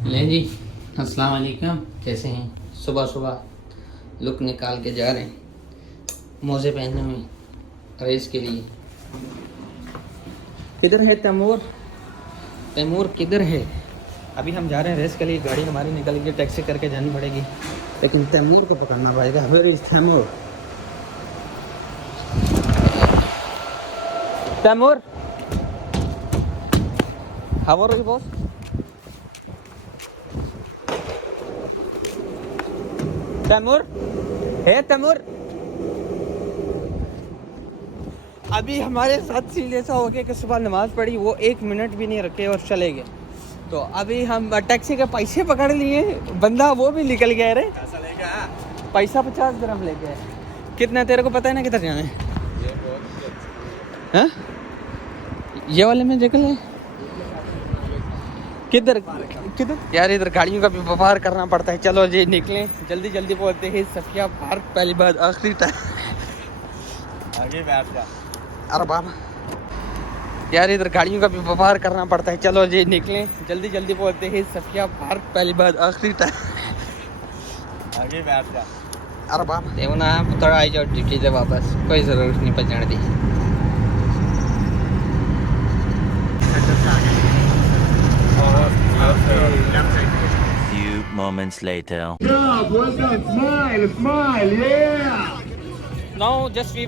ले जी, अस्सलाम वालेकुम। कैसे हैं? सुबह सुबह लुक निकाल के जा रहे हैं, मोज़े पहने हुए रेस के लिए। किधर है तैमूर? तैमूर किधर है? अभी हम जा रहे हैं रेस के लिए। गाड़ी हमारी निकल गई, टैक्सी करके जानी पड़ेगी, लेकिन तैमूर को पकड़ना पड़ेगा। Where is Taimur? Taimur, how are you boss? Taimur है? तैमूर, अभी हमारे साथ सीन ऐसा हो गया कि सुबह नमाज़ पढ़ी, वो 1 मिनट भी नहीं रखे और चले गए। तो अभी हम टैक्सी के पैसे पकड़ लिए, बंदा वो भी निकल गया। रे पैसा 50 दिरहम ले गया। कितना तेरे को पता है ना किधर जाना है? हाँ, ये वाले में निकल है। किधर किधर यार? इधर गाड़ियों का भी व्यवहार करना पड़ता है। चलो जी निकलें, जल्दी जल्दी पहुंचते हैं सफिया पार्क। पहली बार आखिरी टाइम आगे बैठ जा। अरे बाबा यार, इधर गाड़ियों का भी व्यवहार करना पड़ता है। चलो जी निकलें, जल्दी जल्दी पहुंचते हैं सफिया पार्क। पहली बार आखिरी टाइम आगे बैठ जा। अरे बाबा એવું ના थोड़ा आई जाओ ड्यूटी से वापस, कोई ज़रूरत नहीं पहुँचने दी। Few moments later. Good, well done. Smile, smile, yeah. Now just we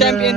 champion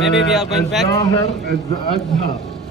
maybe we are going back.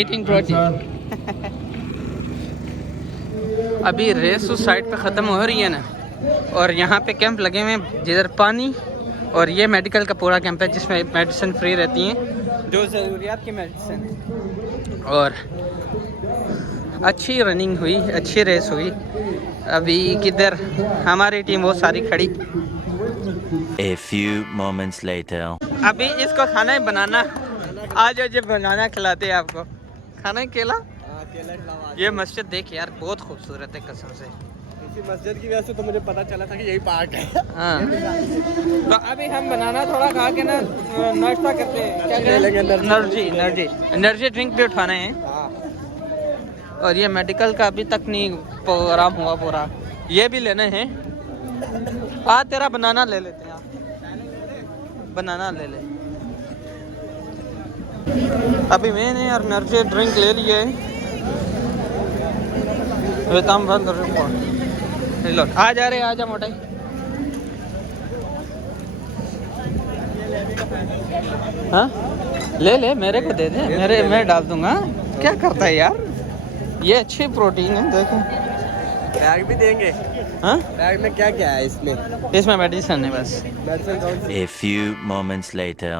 Eating protein. अभी रेस उस साइड पे ख़त्म हो रही है ना, और यहाँ पे कैंप लगे हुए हैं जिधर पानी, और ये मेडिकल का पूरा कैंप है जिसमें मेडिसिन फ्री रहती हैं, जो ज़रूरियात की मेडिसिन। और अच्छी रनिंग हुई, अच्छी रेस हुई। अभी किधर हमारी टीम वो सारी खड़ी। A few moments later. अभी इसको खाना है बनाना। आज जो बनाना खिलाते हैं आपको। खाना है केला। ये मस्जिद देख यार, बहुत खूबसूरत है कसम से। इसी मस्जिद की वजह से तो मुझे पता चला था कि यही पार्क है। हाँ, तो अभी हम बनाना थोड़ा खा के ना नाश्ता करते हैं। क्या करें? एनर्जी ड्रिंक भी उठाना है। और ये मेडिकल का अभी तक नहीं प्रोग्राम हुआ पूरा, ये भी लेना है। तेरा बनाना ले लेते हैं, बनाना ले ले। अभी मैंने यार एनर्जी ड्रिंक ले लिए। वेतम बंद कर, आ जा रहे, आ जा मोटाई। हाँ ले ले, मेरे को दे दे, मेरे मैं डाल दूंगा। क्या करता है यार, ये अच्छी प्रोटीन है। देखो बैग भी देंगे। हाँ, बैग में क्या क्या है इसमें? इसमें मेडिसिन है बस। मेडिसिन कौन सी? A few moments later.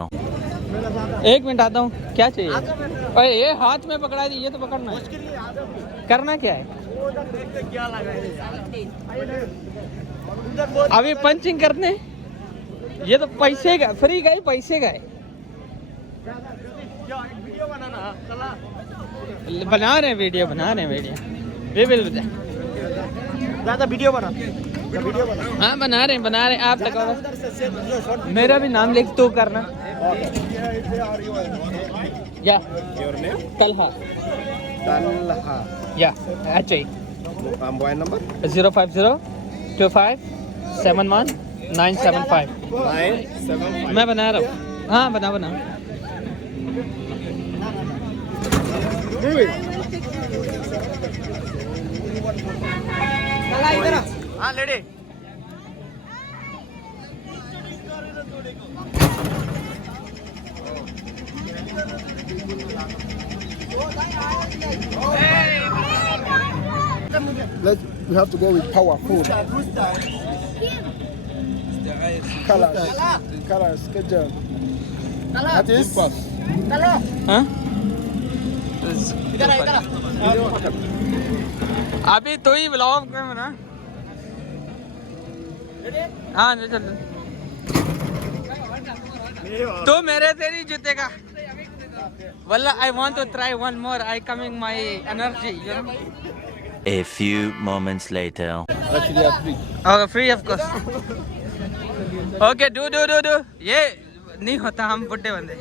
1 minute आता हूँ। क्या चाहिए? अरे ये हाथ में पकड़ा दी, ये तो पकड़ना है। करना क्या है? अभी पंचिंग करने, ये तो पैसे का, फ्री का ही, पैसे का है। बना रहे वीडियो, बना रहे वीडियो। वी विल ज़्यादा वीडियो बना। हाँ बना रहे आप लगाओ। मेरा भी नाम लिख तो करना। या कलहा या अच्छा ही। Mobile number 05025711975। 975। मैं बना रहा हूँ। हाँ बना हाँ lady. We have to go with powerful. Colors, good job. That is. हाँ अभी तो ही ब्लॉग में ना। हाँ चल, तो मेरे से नहीं जीतेगा। वल्ला I want to try one more. I coming my energy, you know? A few moments later. Actually, they are free. Oh, free of course. Okay, do. ये नहीं होता, हम बुड्ढे बंदे।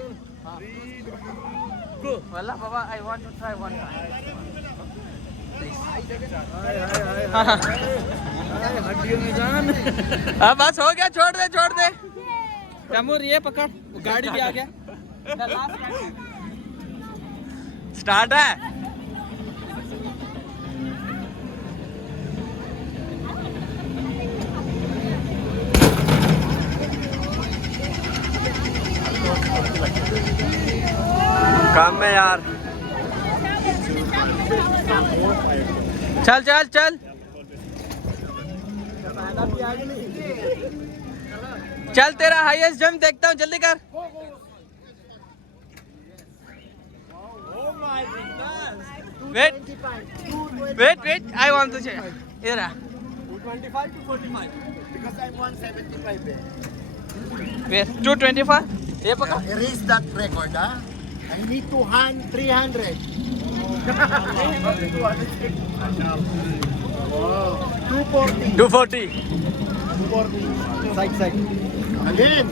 वाला बाबा I want to try one time. हाँ बस हो गया, छोड़ दे। तैमूर ये पकड़, गाड़ी भी आ गया। स्टार्ट है। काम में यार, चल तेरा हाईएस्ट जंप देखता हूँ, जल्दी कर। Wait I want to check. इधर आ। 25 to 45 because I'm 175 there. Wait, 225? ये पकड़। Erase that record, huh? I need 300. Wow. 240. 240. Side. Again.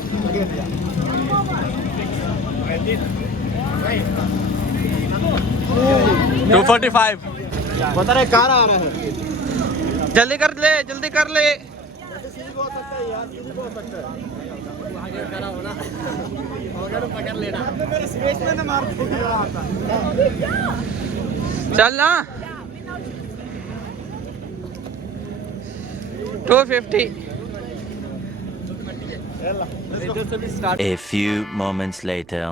Right. 245. बता रहे कार आ रहा है। जल्दी कर ले। पकड़ लेना। चल ना। 250. A few moments later.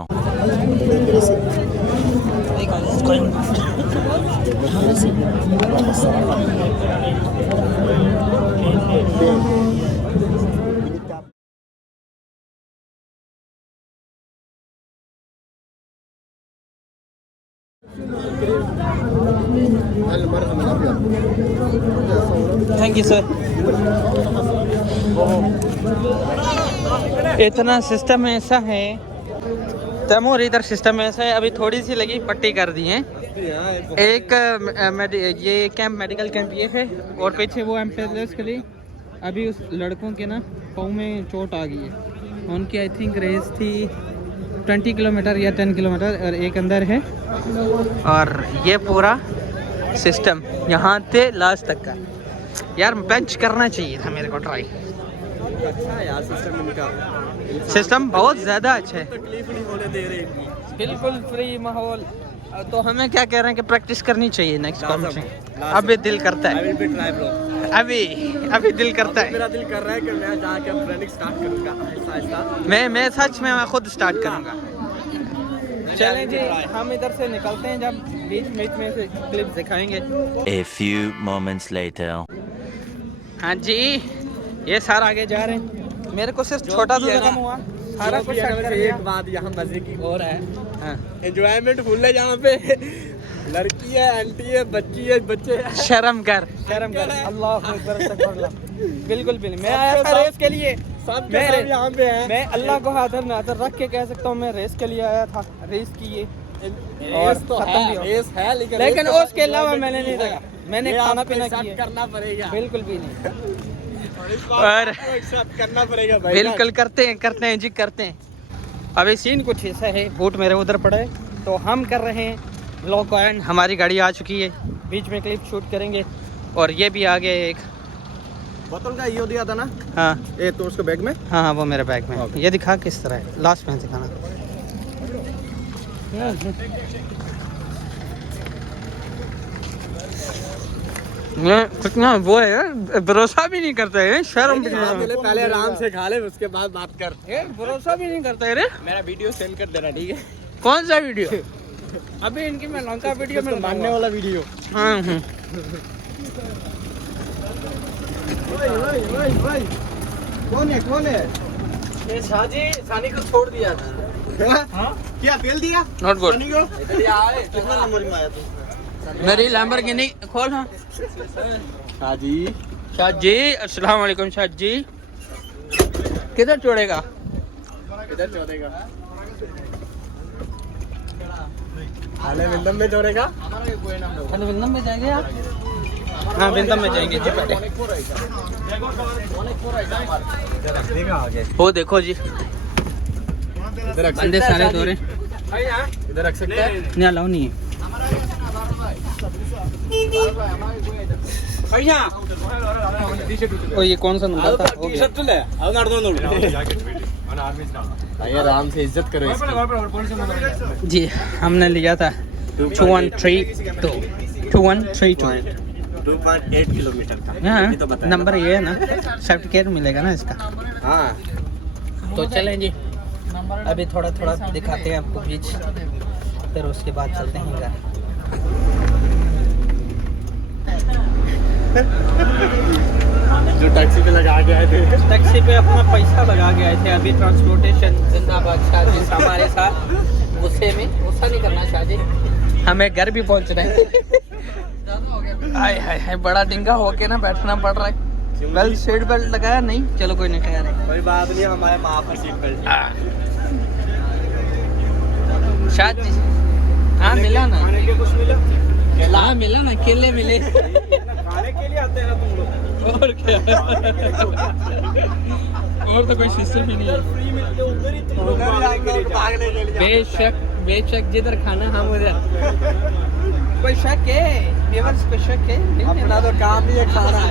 Thank you sir. इतना सिस्टम ऐसा है तैमूर, इधर सिस्टम ऐसा है। अभी थोड़ी सी लगी, पट्टी कर दी है। एक ये कैंप, मेडिकल कैंप ये है, और पीछे वो एम्पेलर्स के लिए। अभी उस लड़कों के ना पाँव में चोट आ गई है। उनकी आई थिंक रेस थी 20 किलोमीटर या 10 किलोमीटर, और एक अंदर है। और ये पूरा सिस्टम यहाँ से लास्ट तक का। यार बेंच करना चाहिए था मेरे को ट्राई। अच्छा है यार सिस्टम इनका। सिस्टम बहुत ज़्यादा अच्छा है, तकलीफ नहीं होने दे रहे इतनी। बिल्कुल फ्री माहौल। तो हमें क्या कह रहे हैं कि प्रैक्टिस करनी चाहिए नेक्स्ट कॉम्पिटिशन। अभी दिल करता है, अभी दिल करता है। मेरा दिल कर रहा है कि मैं जाके अब रनिंग स्टार्ट करूंगा आहिस्ता। मैं सच में मैं खुद स्टार्ट करूंगा। चलें जी, हम इधर से निकलते हैं, जब बीच में से क्लिप दिखाएंगे। A few moments later. हाँ जी, ये सर आगे जा रहे हैं। मेरे को सिर्फ छोटा सा जख्म हुआ, सारा कुछ एक बात यहाँ मजे की और है, हाँ। एंजॉयमेंट फुल है यहाँ पे। लड़की है, आंटी है, बच्ची है, बच्चे हैं। शर्म कर अल्लाह अकबर। बिल्कुल भी नहीं। मैं आया था रेस के लिए, सब यहाँ पे है। मैं अल्लाह को हाथ में रख के कह सकता हूँ, मैं रेस के लिए आया था। रेस की ये रेस तो है, लेकिन उसके अलावा मैंने नहीं देखा। मैंने खाना पीना किया, करना पड़ेगा। बिल्कुल भी नहीं। और करना पड़ेगा भाई। बिल्कुल करते हैं जी, करते हैं। अभी सीन कुछ ऐसा है, बूट मेरे उधर पड़ा है, तो हम कर रहे हैं ब्लॉक एंड। हमारी गाड़ी आ चुकी है, बीच में क्लिप शूट करेंगे। और ये भी आ गया एक बोतल का ये दिया था ना। हाँ ये तो उसको बैग में। हाँ, वो मेरे बैग में। ये दिखा किस तरह है, लास्ट में दिखाना। कितना वो है, भरोसा भी नहीं करता है, शर्म भी नहीं। पहले आराम से खा ले, उसके बाद बात कर। भरोसा भी नहीं करता है रे। मेरा वीडियो सेंड कर देना, ठीक है? कौन सा वीडियो? अभी इनकी मैं लंका वीडियो में मानने वाला वीडियो। हाँ। कौन है? ये सानी को छोड़ दिया था। हाँ? क्या फेल दिया? Not good. कितना नंबर में आया तू? मेरी लैम्बोर्गिनी खोल। हाँ शाद जी, अस्सलाम वालेकुम। शाद जी किधर छोड़ेगा? हाले विंदम में छोड़ेगा। हेलो, विंदम में जाएंगे आप? हाँ, विंदम में जाएंगे जी पहले। वो देखो जी, इधर रख बंदे सारे दो रहे इधर रख सकते हैं नहीं अलाउ नहीं है और ये कौन सा नंबर था हो गया आराम से इज्जत करो जी हमने लिया था 2132 2.8 किलोमीटर था हाँ नंबर ये है ना सर्टिफिकेट मिलेगा ना इसका हाँ तो चलें जी अभी थोड़ा थोड़ा दिखाते हैं आपको बीच फिर उसके बाद चलते हैं घर जो टैक्सी पे लगा के आए थे टैक्सी पे अपना पैसा लगा के आए थे अभी ट्रांसपोर्टेशन जिंदाबाद शादी हमारे साथ गुस्से में गुस्सा नहीं करना शादी हमें घर भी पहुंच रहे हैं हाय हाय हाय बड़ा डिंगा होके ना बैठना पड़ रहा है वेल सीट बेल्ट लगाया नहीं चलो कोई नहीं खैर है कोई बात नहीं हमारे माँ पर सीट बेल्ट शाद जी हाँ मिला ना खाने के कुछ मिला हाँ मिला ना केले मिले खाने के लिए आते हैं ना तुम लोग और क्या और तो कोई सिस्टम ही नहीं है फ्री मिलते उधर ही तुम लोग भागने के लिए बेशक जिधर खाना हम उधर कोई शक है व्यूअर्स को शक है अपना तो काम ही है खाना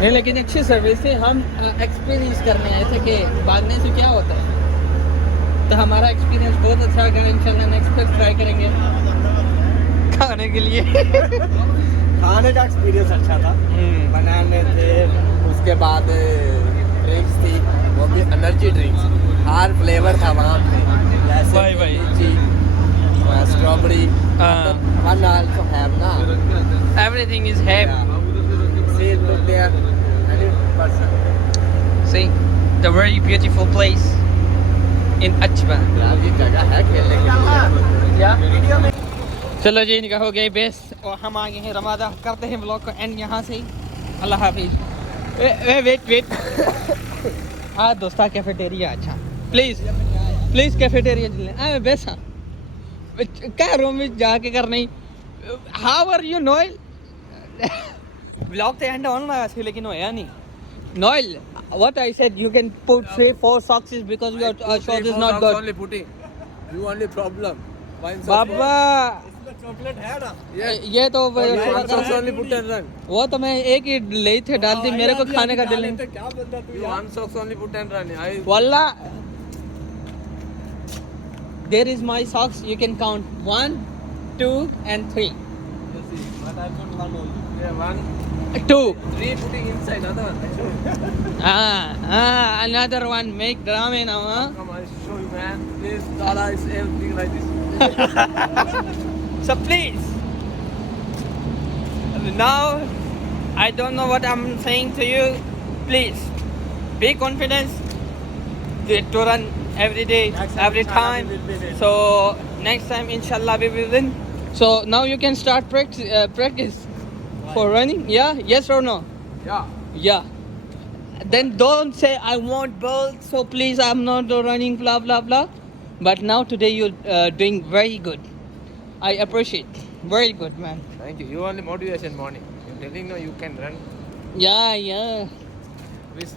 नहीं लेकिन अच्छी सर्विस है हम एक्सपीरियंस करने आए थे कि भागने से क्या होता है तो हमारा एक्सपीरियंस बहुत अच्छा गया इंशाल्लाह नेक्स्ट टाइम ट्राई करेंगे खाने के लिए खाने का एक्सपीरियंस अच्छा था बनाने थे उसके बाद ड्रिंक्स थी वो भी एनर्जी ड्रिंक्स हर फ्लेवर था वहाँ पे जैसे भाई। स्ट्रॉबेरी वन आल्सो हैव ना everything is have see look there any person See the very beautiful place in Ajman. यार ये जगह है खेलने के लिए चलो जी इनका हो गया बेस और हम आ गए हैं रमादा करते हैं ब्लॉग को एंड यहाँ से ही अल्लाह हाफिज वेट हाँ दोस्ता कैफेटेरिया अच्छा प्लीज कैफेटेरिया चलें बेस हाँ क्या रूम में जाके कर नहीं हाउ आर यू नोएल ब्लॉग तो एंड ऑन लगा थे लेकिन होया नहीं Noel, what I said, you can put 3-4 socks because your short is not good. only putting you only problem Baba chocolate है ना ये तो only put and run वो तो मैं एक ही ले थे डाल दी मेरे को खाने का दिल नहीं क्या बंदा तू one socks only put and run वल्ला there is my socks you can count 1 2 and 3 but I put one only yeah 1 2 3 putting inside other another one make drama now huh? come I show you man this Dada is everything like this So please now I don't know what I'm saying to you please be confident to run every day every time so next time inshallah we will win so now you can start practice for running yes or no yeah then don't say I want belt so please I'm not running blah blah blah but now today you're doing very good I appreciate very good man thank you you only motivation morning you telling no you can run yeah with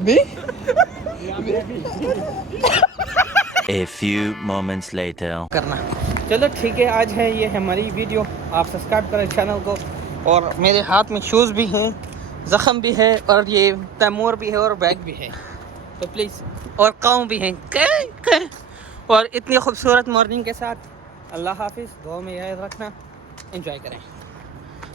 me A few moments later. करना चलो ठीक है आज है ये हमारी video आप subscribe करें चैनल को और मेरे हाथ में शूज़ भी हैं ज़ख़म भी है और ये तैमूर भी है और बैग भी है तो प्लीज़ और काऊ भी हैं और इतनी खूबसूरत मॉर्निंग के साथ अल्लाह हाफिज़ दुआ में याद रखना एंजॉय करें